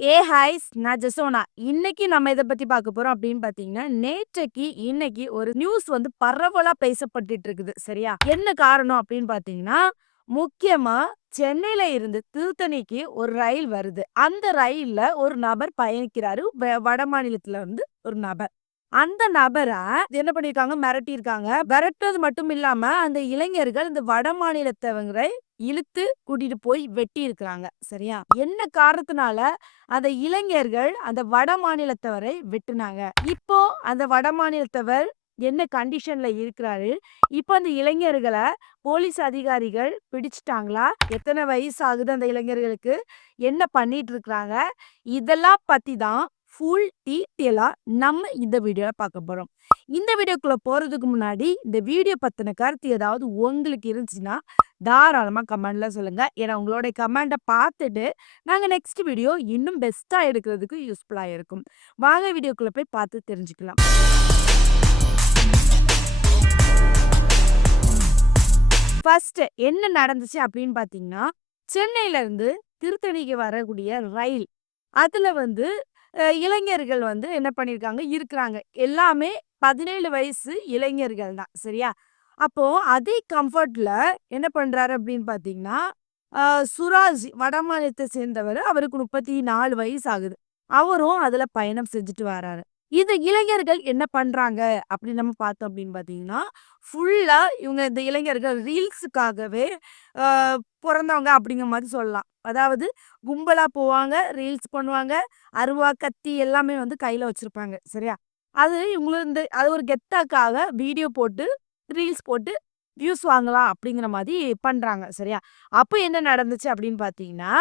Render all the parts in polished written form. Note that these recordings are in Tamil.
ஹாய்ஸ் நான் ஜெசோனா. இன்னைக்கு நம்ம எத பத்தி பார்க்க போறோம் அப்படின்னு பார்த்தீங்கன்னா, நேற்றைக்கு இன்னைக்கு ஒரு நியூஸ் வந்து பரவலா பேசப்பட்டுட்டு இருக்குது. சரியா? என்ன காரணம் அப்படின்னு பார்த்தீங்கன்னா, முக்கியமா சென்னையில இருந்து திருத்தணிக்கு ஒரு ரயில் வருது. அந்த ரயில்ல ஒரு நபர் பயணிக்கிறாரு. வடமாநிலத்தில இருந்து ஒரு நபர். அந்த நபர என்ன பண்ணியிருக்காங்க, மிரட்டியிருக்காங்க. மிரட்டுனது மட்டும் இல்லாம, அந்த இளைஞர்கள் இந்த வடமாநிலத்தவங்களை இழுத்து கூட்டிட்டு போய் வெட்டியிருக்கிறாங்க. சரியா? என்ன காரணத்தினால அந்த இளைஞர்கள் அந்த வடமாநிலத்தவரை வெட்டுனாங்க. இப்போ அந்த வடமாநிலத்தவர் என்ன கண்டிஷன்ல இருக்கிறாரு? இப்ப அந்த இளைஞர்கள போலீஸ் அதிகாரிகள் பிடிச்சுட்டாங்களா? எத்தன வயசு ஆகுது அந்த இளைஞர்களுக்கு? என்ன பண்ணிட்டு இருக்கிறாங்க? இதெல்லாம் பத்தி தான் ஃபுல் டீட்டெயிலா நம்ம இந்த வீடியோல பார்க்க போறோம். இந்த வீடியோக்குள்ள போறதுக்கு முன்னாடி, இந்த வீடியோ பத்தின கருத்து ஏதாவது உங்களுக்கு இருந்துச்சுன்னா, தாராளமா கமெண்ட்ல சொல்லுங்க. ஏன்னா உங்களுடைய கமெண்ட்ட பார்த்துட்டு, நாங்க நெக்ஸ்ட் வீடியோ இன்னும் பெஸ்ட்டா எடுக்கிறதுக்கு யூஸ்ஃபுல்லா இருக்கும். வாங்க வீடியோக்குள்ள போய் பார்த்து தெரிஞ்சுக்கலாம். ஃபர்ஸ்ட் என்ன நடந்துச்சு அப்படின்னு பார்த்தீங்கன்னா, சென்னையில இருந்து திருத்தணிக்கு வரக்கூடிய ரயில். அதுல வந்து இளைஞர்கள் வந்து என்ன பண்ணியிருக்காங்க, இருக்கிறாங்க. எல்லாமே 17 வயசு இளைஞர்கள் தான். சரியா? அப்போ அதே கம்ஃபர்ட்ல என்ன பண்றாரு அப்படின்னு பார்த்தீங்கன்னா, அ சுராஜ் வடமாநிலத்த சேர்ந்தவரு. அவருக்கு 34 வயசு ஆகுது. அவரும் அதுல பயணம் செஞ்சுட்டு வராரு. இந்த இளைஞர்கள் என்ன பண்றாங்க அப்படின்னு நம்ம பார்த்தோம் அப்படின்னு பார்த்தீங்கன்னா, ஃபுல்லா இவங்க இந்த இளைஞர்கள் ரீல்ஸுக்காகவே அ பொறந்தவங்க அப்படிங்கிற மாரி சொல்லலாம். அதாவது கும்பலா போவாங்க, ரீல்ஸ் பண்ணுவாங்க. அருவா, கத்தி எல்லாமே வந்து கையில வச்சிருப்பாங்க. சரியா? அது இவங்களும் அது ஒரு கெத்தாக்காக வீடியோ போட்டு, ரீல்ஸ் போட்டு வியூஸ் வாங்கலாம் அப்படிங்கிற மாரி பண்றாங்க. சரியா? அப்ப என்ன நடந்துச்சு அப்படின்னு பார்த்தீங்கன்னா,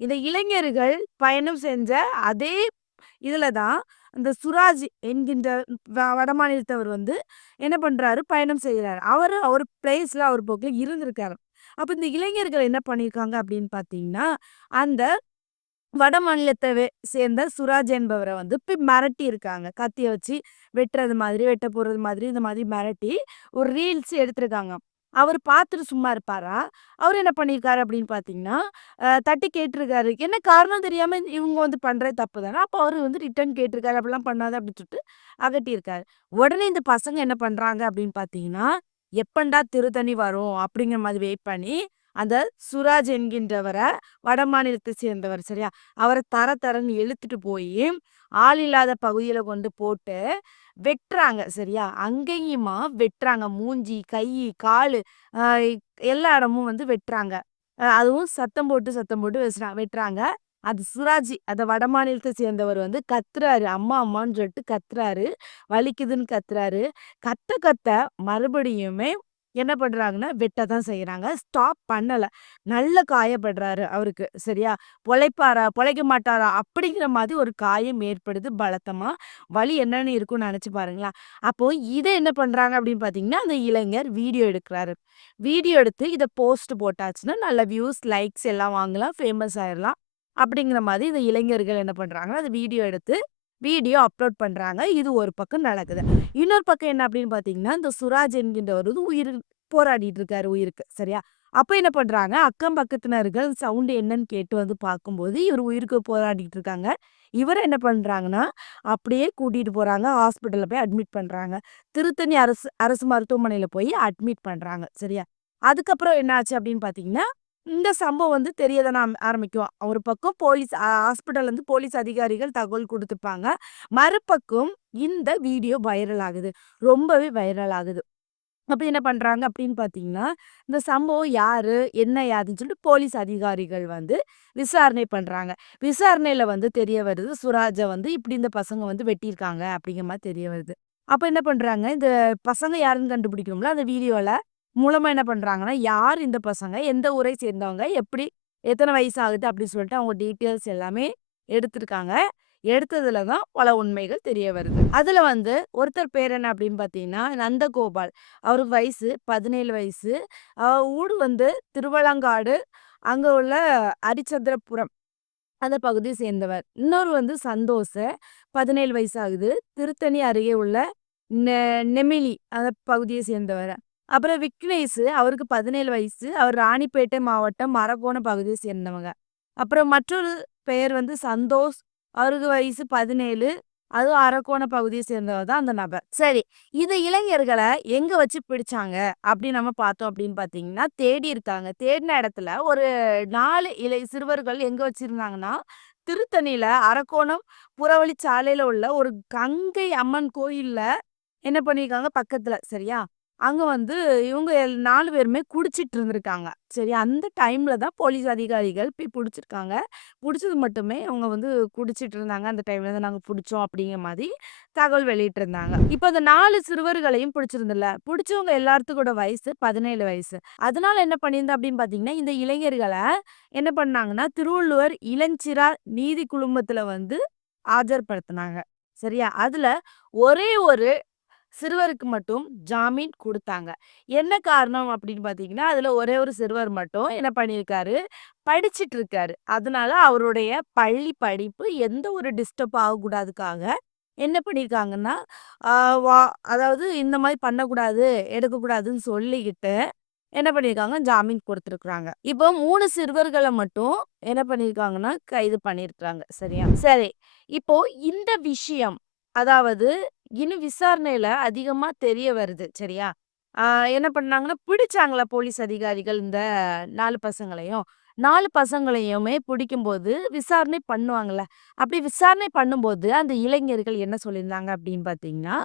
இந்த இளைஞர்கள் பயணம் செஞ்ச அதே இதுல தான் அந்த சுராஜ் என்கின்ற வடமாநிலத்தவர் வந்து என்ன பண்றாரு, பயணம் செய்றாரு. அவரு அவர் பிளேஸ்ல அவர் போக்குல இருந்திருக்காரு. அப்ப இந்த இளைஞர்கள் என்ன பண்ணியிருக்காங்க அப்படின்னு பார்த்தீங்கன்னா, அந்த சேர்ந்த சுராஜ் என்பவர வந்து போய் மிரட்டியிருக்காங்க. கத்திய வச்சு வெட்டுறது மாதிரி, வெட்ட போறது மாதிரி, இந்த மாதிரி மிரட்டி ஒரு ரீல்ஸ் எடுத்திருக்காங்க. அவரு பார்த்துட்டு சும்மா இருப்பாரா? அவரு என்ன பண்ணியிருக்காரு அப்படின்னு பார்த்தீங்கன்னா, தட்டி கேட்டுருக்காரு. என்ன காரணம் தெரியாம இவங்க வந்து பண்றது தப்பு தானே. அப்ப அவரு வந்து ரிட்டர்ன் கேட்டுருக்காரு. அப்படிலாம் பண்ணாத அப்படின்னு சொல்லிட்டு அதட்டியிருக்காரு. உடனே இந்த பசங்க என்ன பண்றாங்க அப்படின்னு பார்த்தீங்கன்னா, எப்பன்டா திருத்தணி வரும் அப்படிங்கிற மாதிரி வெயிட் பண்ணி, அந்த சுராஜ் என்கின்றவர வடமாநிலத்தை சேர்ந்தவர் சரியா? அவர தர தரன்னு இழுத்துட்டு போயி, ஆள் இல்லாத பகுதியில கொண்டு போட்டு வெட்டுறாங்க சரியா? அங்கேயுமா வெட்டுறாங்க. மூஞ்சி, கை, காலு அ எல்லா இடமும் வந்து வெட்டுறாங்க. அதுவும் சத்தம் போட்டு வெட்டுறாங்க. அது சுராஜ் அந்த வடமாநிலத்த சேர்ந்தவர் வந்து கத்துறாரு. அம்மா, அம்மான்னு சொல்லிட்டு கத்துறாரு. வலிக்குதுன்னு கத்துறாரு. கத்த கத்த மறுபடியுமே என்ன பண்றாங்கன்னா, வெட்ட தான் செய்றாங்க. ஸ்டாப் பண்ணல. நல்ல காயப்படுறாரு அவருக்கு. சரியா? பொழைப்பாரா? பொழைக்க மாட்டாரா? அப்படிங்கிற மாதிரி ஒரு காயம் ஏற்படுது பலத்தமா. வலி என்னன்னு இருக்கும்னு நெனச்சு பாருங்களேன். அப்போ இத என்ன பண்றாங்க அப்படின்னு பார்த்தீங்கன்னா, அந்த இளைஞர் வீடியோ எடுக்குறாரு. வீடியோ எடுத்து இத போஸ்ட் போட்டாச்சுன்னா, நல்ல வியூஸ், லைக்ஸ் எல்லாம் வாங்கலாம். ஃபேமஸ் ஆயிரலாம். அப்படிங்கிற மாதிரி இந்த இளைஞர்கள் என்ன பண்றாங்கன்னா, அந்த வீடியோ எடுத்து வீடியோ அப்லோட் பண்றாங்க. இது ஒரு பக்கம் நடக்குது. இன்னொரு பக்கம் என்ன அப்படின்னு பார்த்தீங்கன்னா, இந்த சுராஜ் என்கின்றவர் வந்து போராடிட்டு இருக்காரு உயிருக்கு. சரியா? அப்ப என்ன பண்றாங்க, அக்கம் பக்கத்தினர்கள் சவுண்ட் என்னன்னு கேட்டு வந்து பார்க்கும்போது, இவரு உயிருக்கு போராடிட்டு இருக்காங்க. இவர என்ன பண்றாங்கன்னா, அப்படியே கூட்டிட்டு போறாங்க. ஹாஸ்பிட்டல்ல போய் அட்மிட் பண்றாங்க. திருத்தணி அரசு அரசு மருத்துவமனையில போய் அட்மிட் பண்றாங்க. சரியா? அதுக்கப்புறம் என்ன ஆச்சு அப்படின்னு பார்த்தீங்கன்னா, இந்த சம்பவம் வந்து தெரிய தானே ஆரம்பிக்கும். ஒரு பக்கம் போலீஸ் ஹாஸ்பிட்டல்லேருந்து போலீஸ் அதிகாரிகள் தகவல் குடுத்துப்பாங்க. மறுபக்கம் இந்த வீடியோ வைரல் ஆகுது. ரொம்பவே வைரல் ஆகுது. அப்ப என்ன பண்றாங்க அப்படின்னு பார்த்தீங்கன்னா, இந்த சம்பவம் யாரு? என்ன ஏதுன்னு சொல்லிட்டு போலீஸ் அதிகாரிகள் வந்து விசாரணை பண்றாங்க. விசாரணையில வந்து தெரிய வருது, சுராஜ வந்து இப்படி இந்த பசங்க வந்து வெட்டியிருக்காங்க அப்படிங்கிற மாரி தெரிய வருது. அப்ப என்ன பண்றாங்க, இந்த பசங்க யாருன்னு கண்டுபிடிக்கணும்ல, அந்த வீடியோல மூலமா என்ன பண்றாங்கன்னா, யார் இந்த பசங்க? எந்த ஊரை சேர்ந்தவங்க? எப்படி எத்தன வயசு ஆகுது? அப்படின்னு சொல்லிட்டு அவங்க டீட்டெயில்ஸ் எல்லாமே எடுத்திருக்காங்க. எடுத்ததுல தான் பல உண்மைகள் தெரிய வருது. அதுல வந்து ஒருத்தர் பேர் என்ன அப்படின்னு பார்த்தீங்கன்னா, நந்தகோபால். அவருக்கு வயசு 17 வயசு. அ ஊர் வந்து திருவலங்காடு. அங்க உள்ள அரிச்சந்திரபுரம் அந்த பகுதிய சேர்ந்தவர். இன்னொரு வந்து சந்தோஷ் 17 வயசு ஆகுது. திருத்தணி அருகே உள்ள நெ நெமிலி அந்த பகுதிய சேர்ந்தவர். அப்புறம் விக்னேஷ் அவருக்கு 17 வயசு. அவர் ராணிப்பேட்டை மாவட்டம், அரக்கோணம் பகுதிய சேர்ந்தவங்க. அப்புறம் மற்றொரு பெயர் வந்து சந்தோஷ். அவருக்கு வயசு 17. அதுவும் அரக்கோண பகுதிய சேர்ந்தவர் தான் அந்த நபர். சரி. இந்த இளைஞர்கள எங்க வச்சு பிடிச்சாங்க அப்படின்னு நம்ம பார்த்தோம் அப்படின்னு பார்த்தீங்கன்னா, தேடி இருக்காங்க. தேடின இடத்துல ஒரு 4 சிறுவர்கள் எங்க வச்சிருந்தாங்கன்னா, திருத்தணியில அரக்கோணம் புறவழிச்சாலையில உள்ள ஒரு கங்கை அம்மன் கோயில்ல என்ன பண்ணியிருக்காங்க பக்கத்துல, சரியா? அங்க வந்து இவங்க 4 பேருமே குடிச்சிட்டு இருந்திருக்காங்க. சரி, அந்த டைம்ல தான் போலீஸ் அதிகாரிகள் போய் புடிச்சிருக்காங்க. புடிச்சது மட்டுமே அவங்க வந்து குடிச்சிட்டு இருந்தாங்க. அந்த டைம்ல தான் நாங்க புடிச்சோம் அப்படிங்கிற மாரி தகவல் வெளியிட்டிருந்தாங்க. இப்ப அந்த 4 சிறுவர்களையும் பிடிச்சிருந்துல்ல, புடிச்சவங்க எல்லாத்துக்கூட வயசு 17 வயசு. அதனால என்ன பண்ணியிருந்தேன் அப்படின்னு பார்த்தீங்கன்னா, இந்த இளைஞர்கள என்ன பண்ணாங்கன்னா, திருவள்ளுவர் இளஞ்சிறார் நீதி குழுமத்துல வந்து ஆஜர்படுத்துனாங்க. சரியா? அதுல ஒரே ஒரு சிறுவருக்கு மட்டும் ஜாமீன் குடுத்தாங்க. என்ன காரணம் அப்படின்னு பார்த்தீங்கன்னா, அதுல ஒரே ஒரு சிறுவர் மட்டும் என்ன பண்ணியிருக்காரு, படிச்சுட்டு இருக்காரு. அதனால அவருடைய பள்ளி படிப்பு எந்த ஒரு டிஸ்டர்ப் ஆகக்கூடாதுக்காக என்ன பண்ணியிருக்காங்கன்னா, ஆ வா அதாவது இந்த மாரி பண்ணக்கூடாது, எடுக்கக்கூடாதுன்னு சொல்லிக்கிட்டு என்ன பண்ணியிருக்காங்க, ஜாமீன் குடுத்துருக்காங்க. இப்போ 3 சிறுவர்கள மட்டும் என்ன பண்ணியிருக்காங்கன்னா, கைது பண்ணியிருக்காங்க. சரியா? சரி. இப்போ இந்த விஷயம், அதாவது இன்னும் விசாரணையில அதிகமா தெரிய வருது. சரியா? ஆ என்ன பண்ணாங்கன்னா, பிடிச்சாங்களா போலீஸ் அதிகாரிகள் இந்த 4 பசங்களையும். 4 பசங்களையுமே பிடிக்கும்போது விசாரணை பண்ணுவாங்கல்ல. அப்படி விசாரணை பண்ணும்போது, அந்த இளைஞர்கள் என்ன சொல்லியிருந்தாங்க அப்படின்னு பார்த்தீங்கன்னா,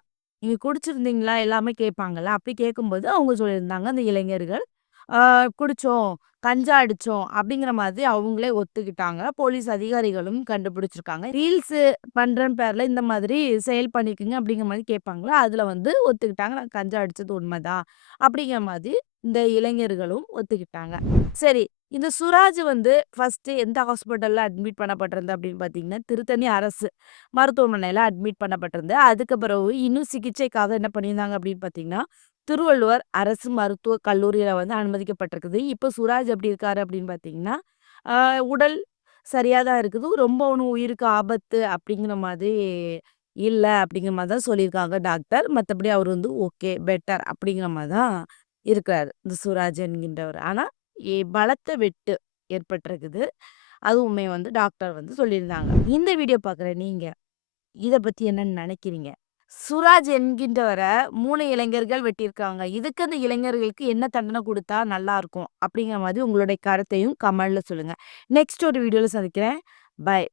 "நீங்க குடிச்சிருந்தீங்களா?" எல்லாமே கேட்பாங்கல்ல. அப்படி கேட்கும்போது அவங்க சொல்லியிருந்தாங்க, அந்த இளைஞர்கள், "ஆ குடிச்சோம், கஞ்சா அடிச்சோம்." அப்படிங்கிற மாதிரி அவங்களே ஒத்துக்கிட்டாங்க. போலீஸ் அதிகாரிகளும் கண்டுபிடிச்சிருக்காங்க. ரீல்ஸு பண்றேன் பேர்ல இந்த மாதிரி செயல் பண்ணியிருக்கீங்க அப்படிங்கிற மாரி கேட்பாங்கல்ல. அதுல வந்து ஒத்துக்கிட்டாங்க. "நான் கஞ்சா அடிச்சது உண்மைதான்." அப்படிங்கிற மாதிரி இந்த இளைஞர்களும் ஒத்துக்கிட்டாங்க. சரி. இந்த சுராஜ் வந்து ஃபர்ஸ்ட்டு எந்த ஹாஸ்பிட்டல்ல அட்மிட் பண்ணப்பட்டிருந்தது அப்படின்னு பார்த்தீங்கன்னா, திருத்தணி அரசு மருத்துவமனையில அட்மிட் பண்ணப்பட்டிருந்து. அதுக்கு பிறகு இன்னும் சிகிச்சைக்காக என்ன பண்ணியிருந்தாங்க அப்படின்னு பார்த்தீங்கன்னா, திருவள்ளுவர் அரசு மருத்துவக் கல்லூரியில வந்து அனுமதிக்கப்பட்டிருக்குது. இப்ப சுராஜ் எப்படி இருக்காரு அப்படின்னு பார்த்தீங்கன்னா, ஆ உடல் சரியா தான் இருக்குது. ரொம்ப ஒண்ணும் உயிருக்கு ஆபத்து அப்படிங்கிற மாதிரி இல்ல அப்படிங்கிற மாரி தான் சொல்லியிருக்காங்க டாக்டர். மத்தபடி அவர் வந்து ஓகே, பெட்டர் அப்படிங்கிற மாரி தான் இருக்காரு. இந்த சுராஜ் என்கின்றவர். ஆனா பலத்த வெட்டு ஏற்பட்டிருக்குது. அதுவுமே வந்து டாக்டர் வந்து சொல்லியிருந்தாங்க. இந்த வீடியோ பார்க்குற நீங்க, இத பத்தி என்ன நெனைக்கிறீங்க? சுராஜ் என்கின்றவர 3 இளைஞர்கள் வெட்டியிருக்காங்க. இதுக்கு அந்த இளைஞர்களுக்கு என்ன தண்டனை குடுத்தா நல்லாருக்கும்? அப்படிங்கிற மாதிரி உங்களுடைய கருத்தையும் கமெண்ட்ல சொல்லுங்க. நெக்ஸ்ட் ஒரு வீடியோல சந்திக்கிறேன். பை.